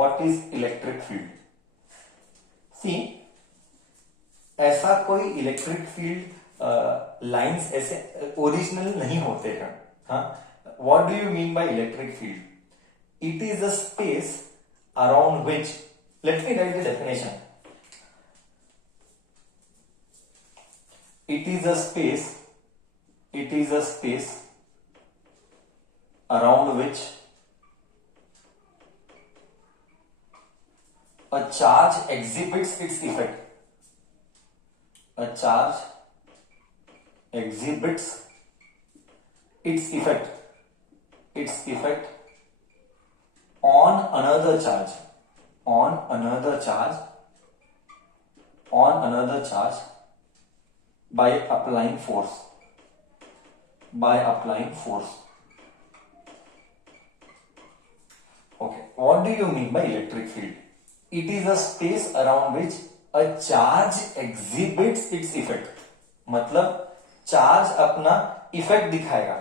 What is electric field? See, ऐसा कोई electric field lines ऐसे ओरिजिनल नहीं होते हैं. हाँ, what do you mean by electric field? It is a space around which, let me write the definition. It is a space around which a charge exhibits its effect. A charge exhibits its effect on another charge by applying force. Okay, what do you mean by electric field? It is a space around which a charge exhibits its effect. मतलब charge अपना effect दिखाएगा.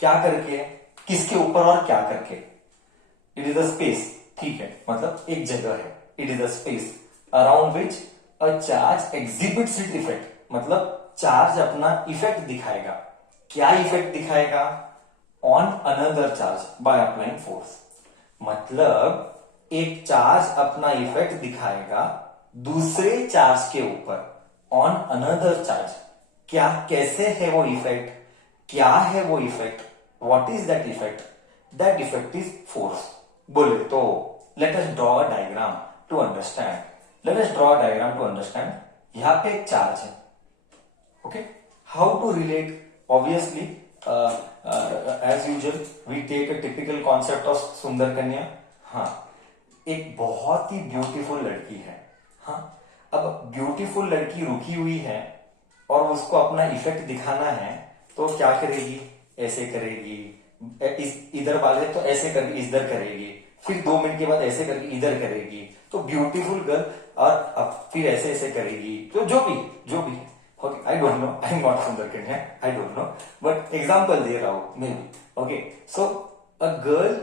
क्या करके? किसके ऊपर और क्या करके? इट इज अ स्पेस, ठीक है, मतलब एक जगह है. It is a space around which a charge exhibits it effect, मतलब चार्ज अपना इफेक्ट दिखाएगा. क्या इफेक्ट दिखाएगा? On another charge by applying force. मतलब एक चार्ज अपना इफेक्ट दिखाएगा दूसरे चार्ज के ऊपर, ऑन अनदर चार्ज. क्या, कैसे है वो इफेक्ट? क्या है वो effect? What is that effect? That effect is force. बोले तो let us draw a diagram to understand. यहां पे एक चार्ज है. Okay, how to relate? Obviously as usual we take a typical concept of सुंदर कन्या. हाँ, एक बहुत ही ब्यूटीफुल लड़की है. हाँ, अब ब्यूटीफुल लड़की रुकी हुई है और उसको अपना इफेक्ट दिखाना है, तो क्या करेगी? ऐसे करेगी. इधर वाले तो ऐसे करके इधर करेगी, फिर 2 मिनट के बाद ऐसे करके इधर करेगी. तो ब्यूटीफुल गर्ल, और अब फिर ऐसे ऐसे करेगी. तो जो भी okay, I don't know, I am not सुंदर कन्या, I don't know, but example दे रहा हूं maybe. Okay, so a girl,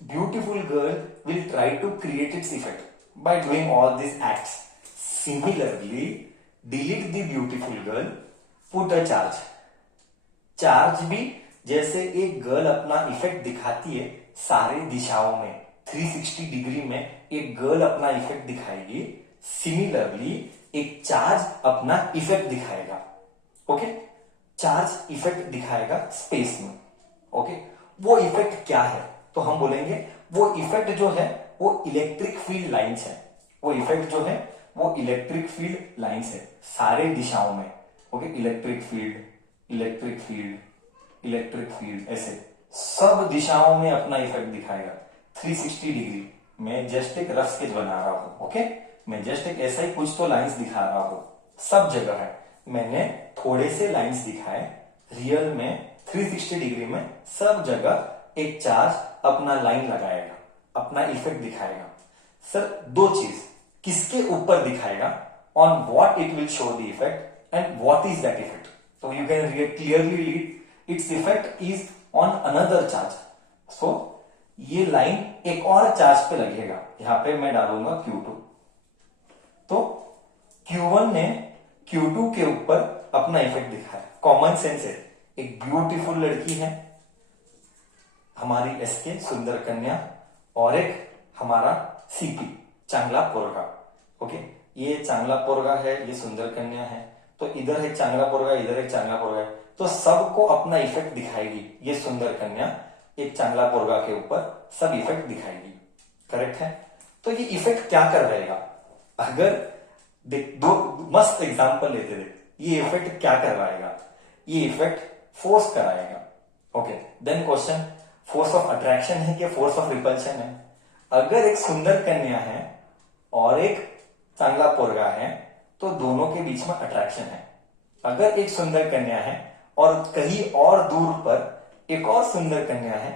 beautiful girl will try to create its effect by doing all these acts. Similarly, delete the beautiful girl, put a charge. Charge भी जैसे एक girl अपना effect दिखाती है सारे दिशाओं में, 360 डिग्री में एक गर्ल अपना इफेक्ट दिखाएगी. सिमिलरली एक चार्ज अपना इफेक्ट दिखाएगा. ओके, चार्ज इफेक्ट दिखाएगा स्पेस में. ओके, वो इफेक्ट क्या है? तो हम बोलेंगे वो इफेक्ट जो है वो इलेक्ट्रिक फील्ड लाइंस है. सारे दिशाओं में. ओके, इलेक्ट्रिक फील्ड ऐसे सब दिशाओं में अपना इफेक्ट दिखाएगा 360 डिग्री. मैं जस्ट एक रफ स्केच बना रहा हूं. ओके, मैं जस्ट एक ऐसा ही कुछ तो लाइंस दिखा रहा हूं. सब जगह है, मैंने थोड़े से लाइंस दिखाए. रियल में 360 डिग्री में सब जगह एक चार्ज अपना लाइन लगाएगा, अपना इफेक्ट दिखाएगा. सर, 2 चीज, किसके ऊपर दिखाएगा? On what it will show the effect and what is that effect. तो you can clearly read its effect is on another charge. So ये लाइन एक और चार्ज पे लगेगा. यहां पे मैं डालूंगा Q2. तो Q1 ने Q2 के ऊपर अपना इफेक्ट दिखाया. कॉमन सेंस है. एक ब्यूटीफुल लड़की है हमारी एसके सुंदर कन्या, और एक हमारा सीपी चांगला पोरगा. ओके, ये चांगला पोरगा है, ये सुंदर कन्या है. तो इधर एक चांगला पोरगा, इधर एक चांगला पोरगा है. तो सबको अपना इफेक्ट दिखाएगी ये सुंदर कन्या. एक चांगला पोरगा के ऊपर सब इफेक्ट दिखाएगी. करेक्ट है? तो ये इफेक्ट क्या करवाएगा? अगर दो मस्त एग्जांपल लेते थे, ये इफेक्ट क्या करवाएगा? ये इफेक्ट फोर्स कराएगा. Okay, then question, force of attraction है कि फोर्स ऑफ रिपल्शन है? अगर एक सुंदर कन्या है और एक चांगला पोरगा है तो दोनों के बीच में अट्रैक्शन है. अगर एक सुंदर कन्या है और कहीं और दूर पर एक और सुंदर कन्या है,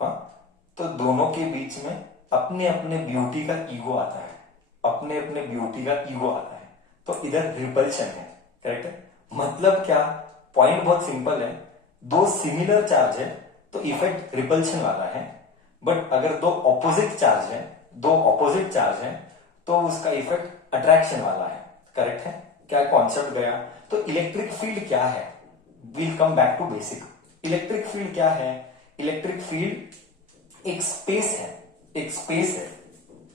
हाँ, तो दोनों के बीच में अपने अपने ब्यूटी का ईगो आता है. तो इधर रिपल्शन है. करेक्ट है? मतलब क्या? पॉइंट बहुत सिंपल है. 2 सिमिलर चार्ज है तो इफेक्ट रिपल्शन वाला है. बट अगर दो ऑपोजिट चार्ज है तो उसका इफेक्ट अट्रैक्शन वाला है। करेक्ट है? क्या कॉन्सेप्ट गया? तो इलेक्ट्रिक फील्ड क्या है? Will come back to basic. Electric field क्या है? इलेक्ट्रिक फील्ड एक स्पेस है, एक स्पेस है।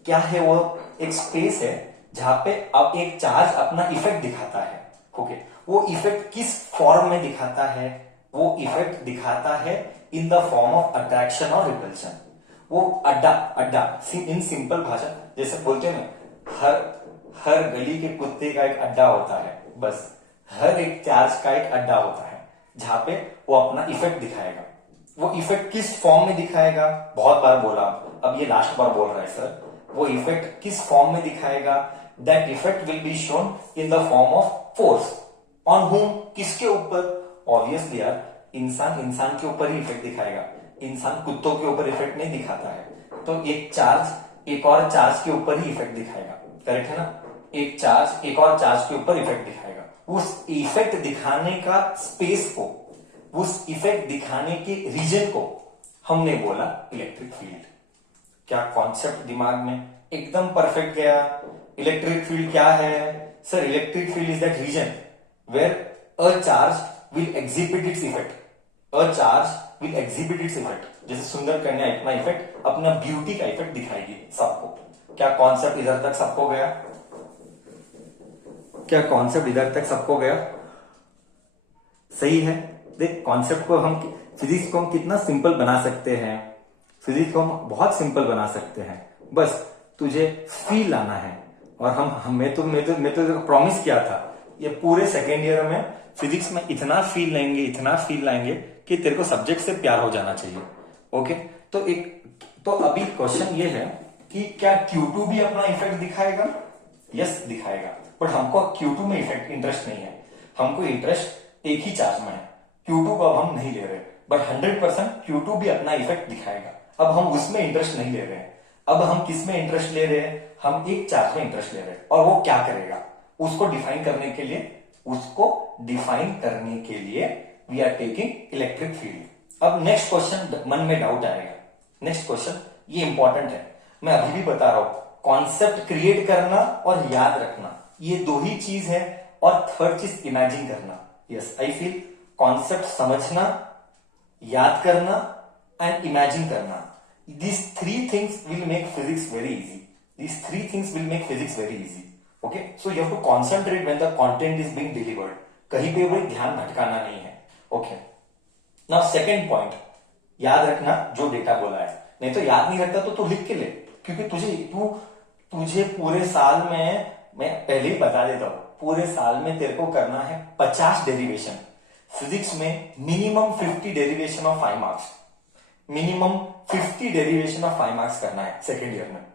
क्या है वो? एक स्पेस है जहां पे अब एक चार्ज अपना इफेक्ट दिखाता है। ओके, वो इफेक्ट किस फॉर्म में दिखाता है? वो इफेक्ट दिखाता है in the form of attraction और रिपल्शन। वो अड्डा अड्डा इन सिंपल भाषा जैसे बोलते हैं ना, हर हर गली के कुत्ते का एक अड्डा होता है, बस हर एक चार्ज का एक अड्डा होता है जहां पे वो अपना इफेक्ट दिखाएगा। वो इफेक्ट किस फॉर्म में दिखाएगा? बहुत बार बोला, अब ये लास्ट बार बोल रहा है सर। वो इफेक्ट किस फॉर्म में दिखाएगा? That effect will be shown in the form of force. On हुम? किसके ऊपर? ऑब्वियसली यार, इंसान के ऊपर ही इफेक्ट दिखाएगा। इंसान कुत्तों के ऊपर इफेक्ट नहीं दिखाता है। तो एक चार्ज एक और चार्ज के ऊपर ही इफेक्ट दिखाएगा। करेक्ट है ना? एक चार्ज एक और चार्ज के ऊपर इफेक्ट दिखाएगा। उस इफेक्ट दिखाने का स्पेस को, उस इफेक्ट दिखाने के रीजन को हमने बोला इलेक्ट्रिक फील्ड। क्या कॉन्सेप्ट दिमाग में एकदम परफेक्ट गया? इलेक्ट्रिक फील्ड क्या है sir? Electric field is that region where a charge will exhibit its effect. A charge will exhibit its effect. जैसे सुंदर कन्या अपना इफेक्ट, अपना ब्यूटी का इफेक्ट दिखाएगी सबको। क्या कॉन्सेप्ट इधर तक सबको गया? क्या कॉन्सेप्ट इधर तक सबको गया? सही है। देख, कॉन्सेप्ट को हम, फिजिक्स को हम कितना सिंपल बना सकते हैं। फिजिक्स को हम बहुत सिंपल बना सकते हैं। बस तुझे फील लाना है। और मैं तो प्रॉमिस किया था, ये पूरे सेकेंड ईयर में फिजिक्स में इतना फील लाएंगे कि तेरे को सब्जेक्ट से प्यार हो जाना चाहिए। ओके, तो अभी क्वेश्चन ये है कि क्या Q2 भी अपना इफेक्ट दिखाएगा? यस, दिखाएगा। बट हमको Q2 में इफेक्ट इंटरेस्ट नहीं है। हमको इंटरेस्ट एक ही चार्ज में है। Q2 को अब हम नहीं ले रहे, बट 100% Q2 भी अपना इफेक्ट दिखाएगा। अब हम उसमें इंटरेस्ट नहीं ले रहे हैं। अब हम किस में इंटरेस्ट ले रहे हैं? हम एक चार्ज में इंटरेस्ट ले रहे हैं। और वो क्या करेगा उसको डिफाइन करने के लिए we are taking electric field. अब नेक्स्ट क्वेश्चन मन में डाउट आएगा। नेक्स्ट क्वेश्चन ये इंपॉर्टेंट है, मैं अभी भी बता रहा हूं। कॉन्सेप्ट क्रिएट करना और याद रखना, ये दो ही चीज है। और थर्ड चीज इमेजिन करना। यस, आई फील कॉन्सेप्ट समझना, याद करना एंड इमेजिन करना, these three things will make physics very easy. Okay, so you have to concentrate when the content is being delivered. कहीं पे भी ध्यान भटकाना नहीं है। Okay, now second point, याद रखना जो डेटा बोला है। नहीं तो याद नहीं रखता तो तू लिख के ले, क्योंकि तुझे पूरे साल में, मैं पहले ही बता देता हूं, पूरे साल में तेरे को करना है 50 डेरिवेशन। फिजिक्स में minimum 50 derivation of 5 marks, minimum 50 derivation of 5 marks करना है सेकेंड ईयर में।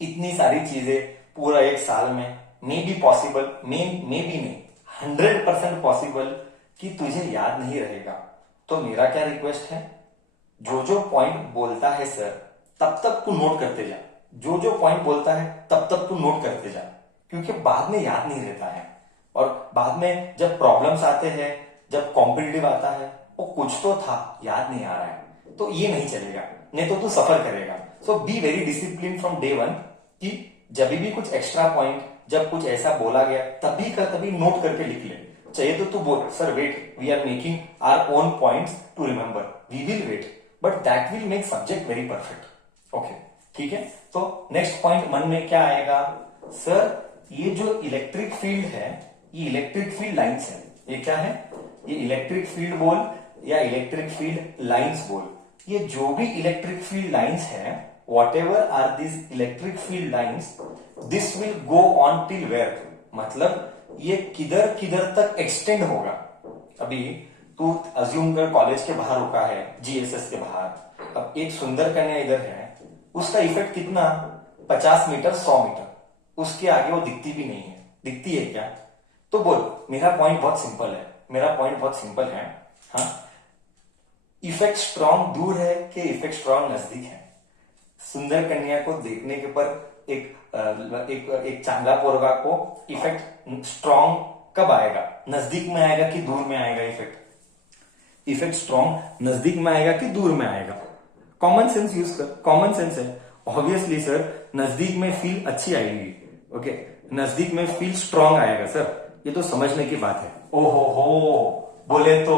इतनी सारी चीजें पूरा एक साल में may be possible, may be नहीं, 100% पॉसिबल कि तुझे याद नहीं रहेगा। तो मेरा क्या रिक्वेस्ट है, जो पॉइंट बोलता है सर तब तक तू नोट करते जा। जो पॉइंट बोलता है तब तक तू नोट करते जा, क्योंकि बाद में याद नहीं रहता है। और बाद में जब प्रॉब्लम्स आते हैं, जब कॉम्पिटिटिव आता है, वो कुछ तो था याद नहीं आ रहा है, तो ये नहीं चलेगा, नहीं तो तू सफर करेगा। So be very discipline from day one कि जब भी कुछ एक्स्ट्रा पॉइंट, जब कुछ ऐसा बोला गया तभी नोट करके लिख ले। चाहिए तो तू बोल sir wait, we are making our own points to remember, we will wait, but that will make subject very perfect. Okay, ठीक है। तो नेक्स्ट पॉइंट मन में क्या आएगा, सर ये जो इलेक्ट्रिक फील्ड है, ये इलेक्ट्रिक फील्ड लाइन्स है। ये क्या है? ये इलेक्ट्रिक फील्ड बोल या इलेक्ट्रिक फील्ड लाइन्स बोल, ये जो भी इलेक्ट्रिक फील्ड लाइन्स है, whatever are these electric field lines, this will go on till where, मतलब ये किधर किधर तक एक्सटेंड होगा। अभी तू अज्यूम कर कॉलेज के बाहर रुका है, जीएसएस के बाहर। अब एक सुंदर कन्या इधर है, उसका इफेक्ट कितना, 50 मीटर 100 मीटर, उसके आगे वो दिखती भी नहीं है। दिखती है क्या? तो बोल, मेरा पॉइंट बहुत सिंपल है। हाँ, इफेक्ट स्ट्रॉन्ग दूर है कि इफेक्ट स्ट्रॉन्ग नजदीक है? सुंदर कन्या को देखने के पर एक चांगला पोरगा को इफेक्ट स्ट्रॉन्ग कब आएगा? नजदीक में आएगा कि दूर में आएगा? इफेक्ट स्ट्रॉन्ग नजदीक में आएगा कि दूर में आएगा? कॉमन सेंस यूज कर, कॉमन सेंस है। ऑब्वियसली सर नजदीक में फील अच्छी आएगी, ओके, नजदीक में फील स्ट्रांग आएगा सर, ये तो समझने की बात है। ओहो हो, बोले तो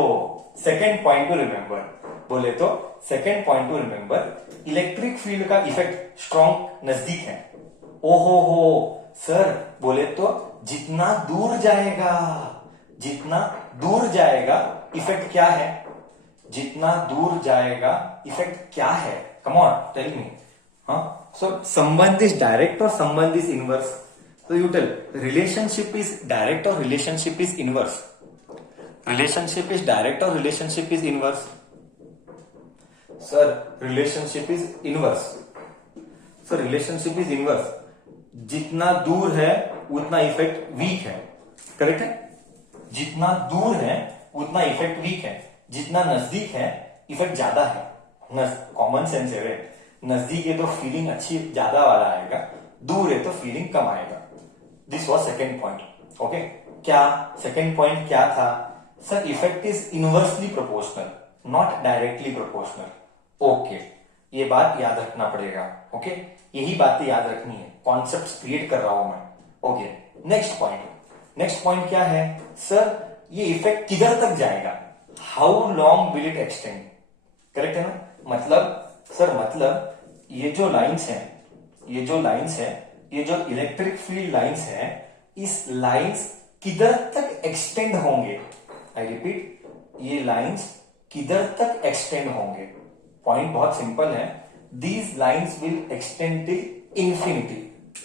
सेकेंड पॉइंट टू रिमेंबर, बोले तो second point two remember, electric field का इफेक्ट स्ट्रांग नजदीक है। ओहो हो सर, बोले तो जितना दूर जाएगा, जितना दूर जाएगा इफेक्ट क्या है, जितना दूर जाएगा इफेक्ट क्या है, कम ऑन टेल मी। हाँ, सो संबंध इज डायरेक्ट और संबंध इज इनवर्स, तो you tell relationship is direct और relationship is inverse, relationship is direct और relationship is inverse. Sir relationship is inverse, sir relationship is inverse, जितना दूर है उतना इफेक्ट वीक है, करेक्ट है, जितना दूर है उतना इफेक्ट वीक है, जितना नजदीक है इफेक्ट ज्यादा है। कॉमन सेंस है रे, नजदीक है तो फीलिंग अच्छी ज्यादा वाला आएगा, दूर है तो फीलिंग कम आएगा। This was second point, okay. क्या सेकेंड पॉइंट क्या था sir, effect is inversely proportional not directly proportional, okay, ये बात याद रखना पड़ेगा, ओके, यही बातें याद रखनी है, कॉन्सेप्ट क्रिएट कर रहा हूं मैं, okay. Next point, next point क्या है सर, ये इफेक्ट किधर तक जाएगा, how long will it extend, correct है ना, मतलब सर मतलब ये जो लाइंस है, ये जो लाइंस है, ये जो इलेक्ट्रिक फील्ड लाइंस है, इस लाइंस किधर तक एक्सटेंड होंगे, आई रिपीट, ये लाइंस किधर तक एक्सटेंड होंगे। पॉइंट बहुत सिंपल है, these lines will extend till infinity,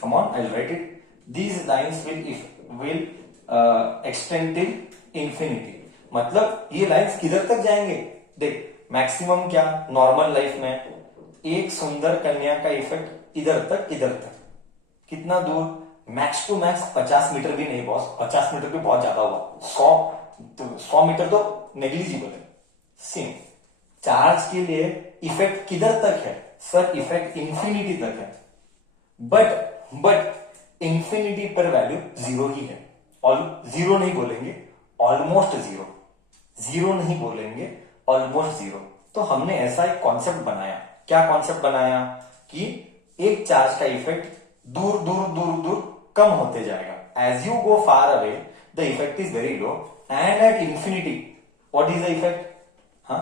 come on I will write it, these lines will extend till infinity, मतलब ये लाइंस किधर तक जाएंगे, देख मैक्सिमम क्या नॉर्मल लाइफ में एक सुंदर कन्या का इफेक्ट इधर तक, इधर तक, कितना दूर, मैक्स टू मैक्स 50 मीटर भी नहीं बॉस, 50 मीटर भी बहुत ज्यादा हुआ, 100 मीटर तो नेग्लिजिबल है। सेम चार्ज के लिए इफेक्ट किधर तक है सर, इफेक्ट इंफिनिटी तक है, बट इंफिनिटी पर वैल्यू जीरो ही है, और जीरो नहीं बोलेंगे, ऑलमोस्ट जीरो, जीरो नहीं बोलेंगे, ऑलमोस्ट जीरो। तो हमने ऐसा एक कॉन्सेप्ट बनाया, क्या कॉन्सेप्ट बनाया कि एक चार्ज का इफेक्ट दूर दूर दूर दूर कम होते जाएगा, as you go far away the effect is very low, and at infinity what is the effect, हाँ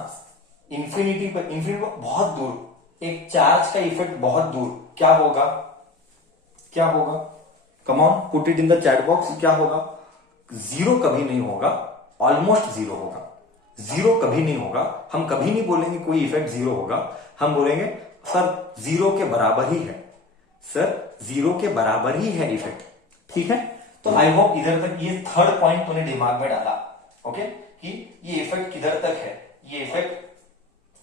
इंफिनिटी पर, इंफिनिटी पर बहुत दूर एक चार्ज का इफेक्ट बहुत दूर क्या होगा, क्या होगा, come on put it in the chat box, क्या होगा, जीरो कभी नहीं होगा, ऑलमोस्ट जीरो होगा, जीरो कभी नहीं होगा, हम कभी नहीं बोलेंगे कोई इफेक्ट जीरो होगा, हम बोलेंगे सर जीरो के बराबर ही है, सर जीरो के बराबर ही है इफेक्ट, ठीक है। तो आई होप इधर तक ये थर्ड पॉइंट तूने दिमाग में डाला, ओके, कि ये इफेक्ट किधर तक है, ये इफेक्ट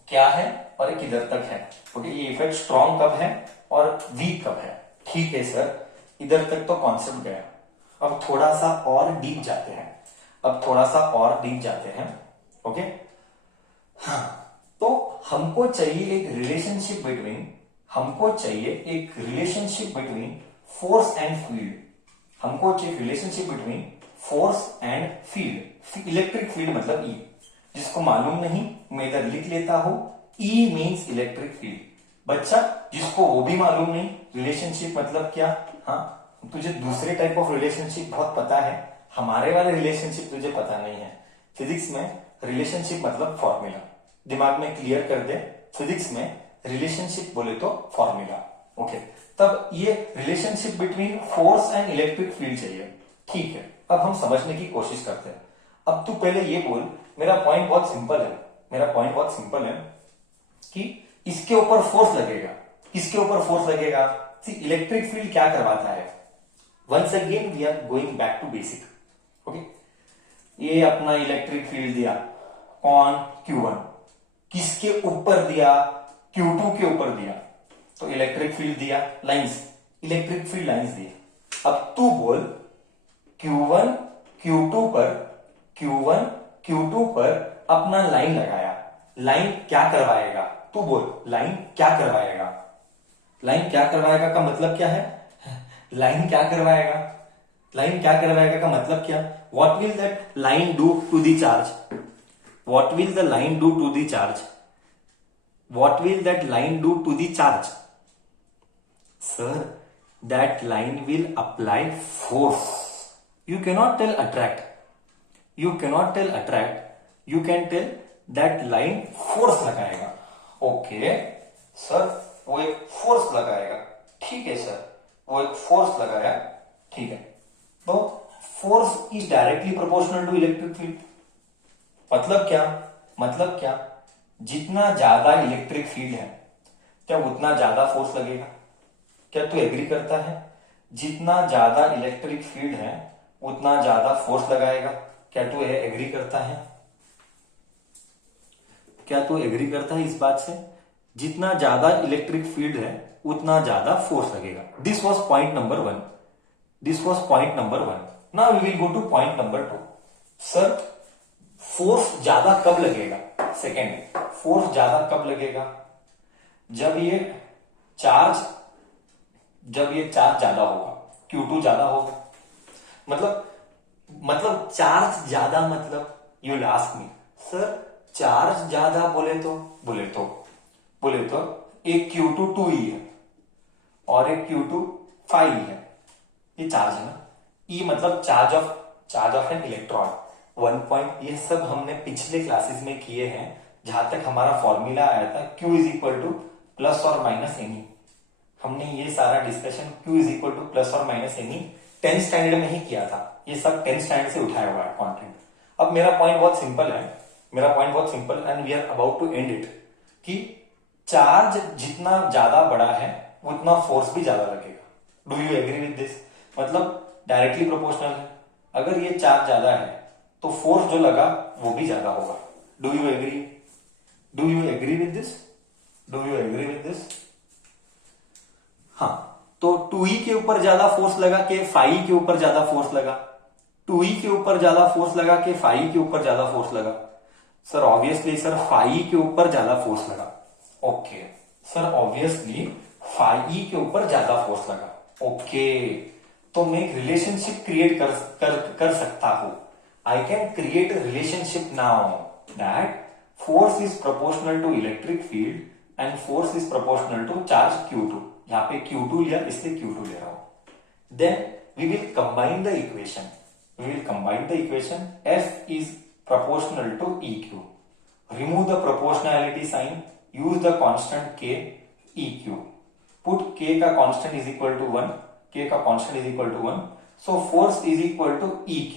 क्या है और ये किधर तक है, ओके, ये इफेक्ट स्ट्रॉन्ग कब है और वीक कब है, ठीक है सर, इधर तक तो कॉन्सेप्ट गया। अब थोड़ा सा और डीप जाते हैं, अब थोड़ा सा और डीप जाते हैं, ओके। हाँ, तो हमको चाहिए एक रिलेशनशिप बिटवीन, हमको चाहिए एक relationship between force and field, हमको चाहिए relationship between force and field, electric field मतलब ई, जिसको मालूम नहीं मैं इधर लिख लेता हूं, ई मीन्स इलेक्ट्रिक फील्ड, बच्चा जिसको वो भी मालूम नहीं रिलेशनशिप मतलब क्या, हाँ तुझे दूसरे टाइप ऑफ रिलेशनशिप बहुत पता है, हमारे वाले रिलेशनशिप तुझे पता नहीं है। फिजिक्स में रिलेशनशिप मतलब फॉर्मूला, दिमाग में क्लियर कर दे, फिजिक्स में रिलेशनशिप बोले तो फॉर्मूला, ओके। तब ये relationship between force and electric field चाहिए, ठीक है। अब हम समझने की कोशिश करते हैं। अब तू पहले ये बोल, मेरा पॉइंट बहुत सिंपल है, मेरा पॉइंट बहुत सिंपल है कि इसके ऊपर फोर्स लगेगा, किसके ऊपर फोर्स लगेगा, सी इलेक्ट्रिक फील्ड क्या करवाता है, once again we are going back to basic, okay. ये अपना इलेक्ट्रिक फील्ड दिया कौन, Q1, किसके ऊपर दिया, Q2 के ऊपर दिया, तो इलेक्ट्रिक फील्ड दिया, लाइंस, इलेक्ट्रिक फील्ड लाइंस दी। अब तू बोल Q1 Q2 पर, Q1 Q2 पर अपना लाइन लगाया, लाइन क्या करवाएगा, तू बोल लाइन क्या करवाएगा, लाइन क्या करवाएगा का मतलब क्या है, लाइन क्या करवाएगा, लाइन क्या करवाएगा का मतलब क्या, what will that line do to the charge, what will the line do to the charge, what will that line do to the charge? Sir, that line will apply force. You cannot tell attract. You cannot tell attract. You can tell that line force लगाएगा. Okay, sir वो एक force लगाएगा. ठीक है sir, वो एक force लगाया. ठीक है, तो force is directly proportional to electric field. मतलब क्या? मतलब क्या? जितना ज्यादा इलेक्ट्रिक फील्ड है क्या उतना ज्यादा फोर्स लगेगा? क्या तू एग्री करता है? जितना ज्यादा इलेक्ट्रिक फील्ड है उतना ज्यादा फोर्स लगाएगा. क्या तू एग्री करता है? क्या तू एग्री करता है इस बात से? जितना ज्यादा इलेक्ट्रिक फील्ड है उतना ज्यादा फोर्स लगेगा. This was point number 1. This was point number 1. Now we will go to point number 2. Sir, force ज्यादा कब लगेगा? सेकेंड, फोर्स ज्यादा कब लगेगा? जब ये चार्ज ज्यादा होगा, Q2 ज्यादा होगा. मतलब चार्ज ज्यादा मतलब you will ask me, sir charge ज्यादा बोले तो एक Q2 2E है और एक Q2 5E है. ये चार्ज है ना. E मतलब charge of an electron. 1 point, ये सब हमने पिछले क्लासेस में किए हैं. जहां तक हमारा फॉर्मूला आया था Q is equal two plus और माइनस एनी. हमने ये सारा discussion Q is equal two plus और माइनस एनी 10th स्टैंडर्ड में ही किया था. ये सब 10th स्टैंडर्ड से उठाया हुआ है कंटेंट. अब मेरा पॉइंट बहुत simple and we are about to end it, कि चार्ज जितना ज्यादा बड़ा है उतना फोर्स भी ज्यादा लगेगा. Do you agree with this? मतलब डायरेक्टली प्रोपोर्शनल है. अगर ये चार्ज ज्यादा है तो फोर्स जो लगा वो भी ज्यादा होगा. Do you agree? Do you agree with this? Do you agree with this? हाँ, तो 2E के ऊपर ज्यादा फोर्स लगा के 5E के ऊपर ज्यादा फोर्स लगा. 2E के ऊपर ज्यादा फोर्स लगा के 5E के ऊपर ज्यादा फोर्स लगा. सर ऑब्वियसली सर 5E के ऊपर ज्यादा फोर्स लगा. ओके सर, ऑब्वियसली 5E के ऊपर ज्यादा फोर्स लगा. ओके, तो मैं एक रिलेशनशिप क्रिएट कर सकता हूं. I can create a relationship now that force is proportional to electric field and force is proportional to charge Q2. यहां पे Q2 लिया, इसलिए Q2 ले रहा हूं. Then we will combine the equation. F is proportional to EQ. Remove the proportionality sign. Use the constant K, EQ. Put K का constant is equal to 1. So force is equal to EQ.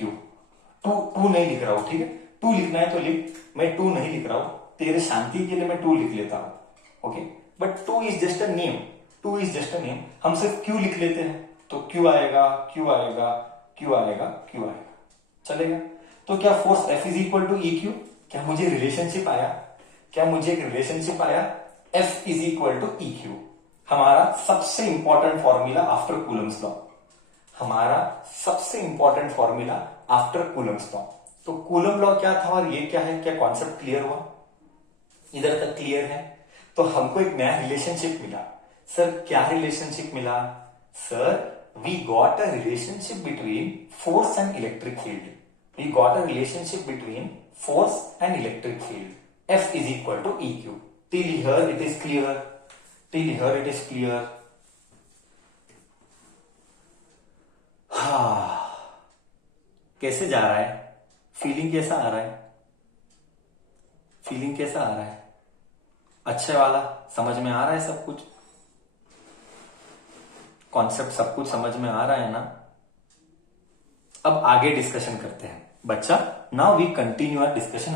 2 नहीं लिख रहा हूं, ठीक है. 2 लिखना है तो लिख. मैं 2 नहीं लिख रहा हूं, तेरे शांति के लिए मैं 2 लिख लेता हूं. Okay, but 2 is just a name. हम सिर्फ Q लिख लेते हैं तो Q आएगा. चलेगा. तो क्या force F is equal to EQ? क्या मुझे रिलेशनशिप आया? F is equal to EQ. हमारा सबसे important formula after Coulomb's law. तो कूलम लॉ क्या था और ये क्या है? क्या कॉन्सेप्ट क्लियर हुआ? इधर तक क्लियर है? तो हमको एक नया रिलेशनशिप मिला. सर क्या रिलेशनशिप मिला? Sir, we got a relationship between force and electric field. F is equal to EQ. Till here it is clear. कैसे जा रहा है? फीलिंग कैसा आ रहा है? अच्छे वाला समझ में आ रहा है? सब कुछ कॉन्सेप्ट सब कुछ समझ में आ रहा है ना? अब आगे डिस्कशन करते हैं बच्चा. Now we continue our discussion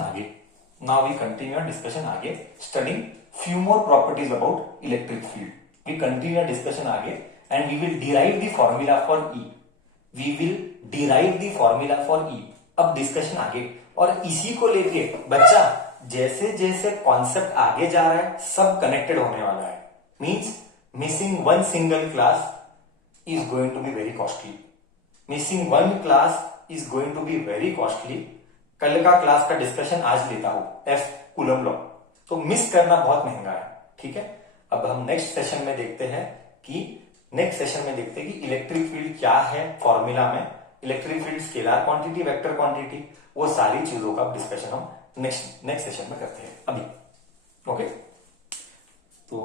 आगे. Studying few more properties about electric field. We continue our discussion आगे and we will derive the formula for E. अब डिस्कशन आगे, और इसी को लेके बच्चा जैसे जैसे कॉन्सेप्ट आगे जा रहा है सब कनेक्टेड होने वाला है. Means missing one single class is going to be very costly. Missing one class is going to be very costly. कल का क्लास का डिस्कशन आज लेता हूं, F कूलम लॉ. तो मिस करना बहुत महंगा है. ठीक है, अब हम नेक्स्ट सेशन में देखते हैं कि इलेक्ट्रिक फील्ड क्या है. फॉर्मूला में electric field scalar quantity, vector quantity, वो सारी चीजों का डिस्कशन हम नेक्स्ट सेशन में करते हैं. अभी ओके. तो